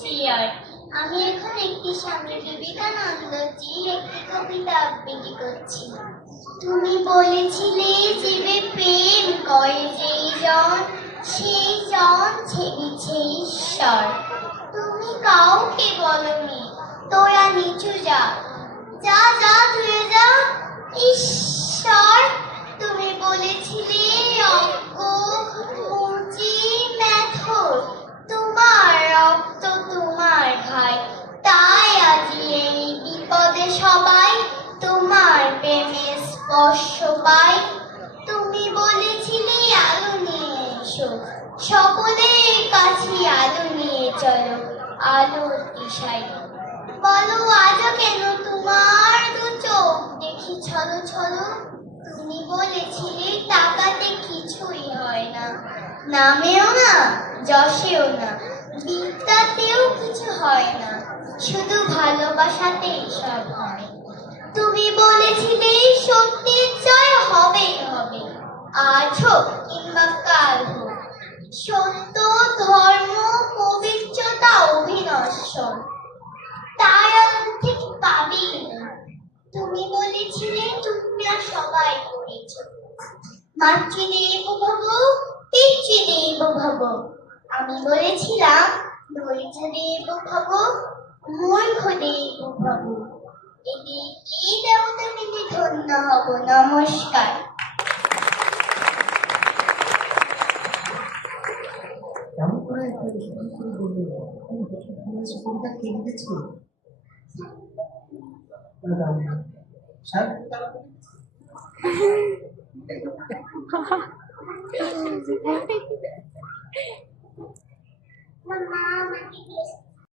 Chair. আমি এখন একটি স্বামী বিবেকানন্দজির একটি কবিতা আবৃত্তি করছি। তুমি বলেছিলে জীবে প্রেম করে যেই জন, সেই জন ছেড়েছে ঈশ্বর। তুমি কাউকে বলনি তোরা নিচু যা, যা যা ধুয়ে যা ঈশ্বর। তুমি বলেছিলে অজ্ঞ মুচি মেথর, তোমার রক্ত তোমার ভাই, তাই আজি এই বিপদে সবাই তোমার প্রেমের স্পর্শ পাই। তুমি বলেছিলে আলো নিয়ে এসো, সকলের কাছে আলো নিয়ে চলো, আলোর দিশায়। বলো আজও কেন তোমার দু চোখ দেখি ছলো ছলো। তুমি বলেছিলে টাকাতে কিছুই হয় না, নামেও না যশেও না, বিদ্যাতেও কিছু হয় না, শুধু ভালোবাসাতেই সব হয়। তুমি বলেছিলে সত্যের জয় হবেই হবে, আজ হোক কিংবা কাল হোক, সত্য ধর্ম পবিত্রতা অভিনশ্বর, তার অর্ধেক পাবি না। তুমি বলেছিলে তোমরা সবাই করেছ, মাতৃদেব ভব পিতৃদেব ভব। আমি বলেছিলাম ধৈর্য দেব ভব মূর্খ দেব ভব। এটি কি দেবতা মিলে ধন্য হব। নমস্কার। কেমন করে বলবে কবিতা কে লিখেছিল? Mama,